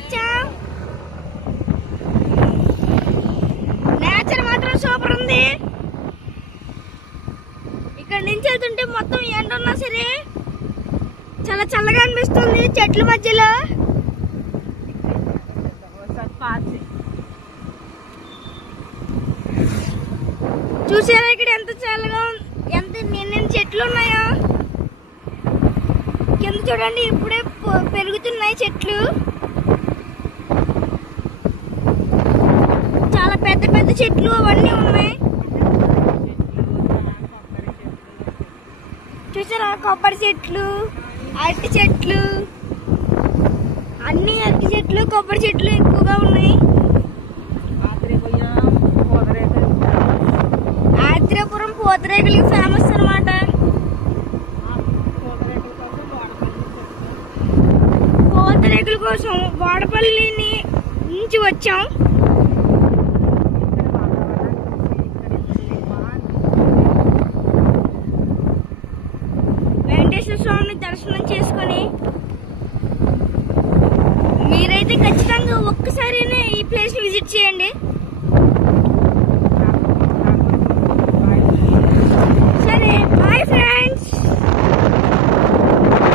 వచ్చాం. నేచర్ మాత్రం సూపర్ ఉంది. ఇక్కడ నుంచి వెళ్తుంటే మొత్తం ఎండ ఉన్నా సరే చాలా చల్లగా అనిపిస్తుంది చెట్ల మధ్యలో. చూసారా ఇక్కడ ఎంత చల్లగా ఎంత నిన్న చెట్లు ఉన్నాయో. కింద చూడండి ఇప్పుడే పెరుగుతున్నాయి చెట్లు. చాలా పెద్ద పెద్ద చెట్లు అవన్నీ ఉన్నాయి. చూసారా కొబ్బరి చెట్లు, అరటి చెట్లు, అన్ని అరటి చెట్లు కొబ్బరి చెట్లు ఎక్కువగా ఉన్నాయి. ఆత్రేయపురం పూతరేకులకి ఫేమస్ అన్నమాట. పూతరేకుల కోసం వాడపల్లిని నుంచి వచ్చాం. వెంకటేశ్వర స్వామిని దర్శనం చేసుకొని మీరైతే ఖచ్చితంగా ఒక్కసారైనా ఈ ప్లేస్ విజిట్ చేయండి.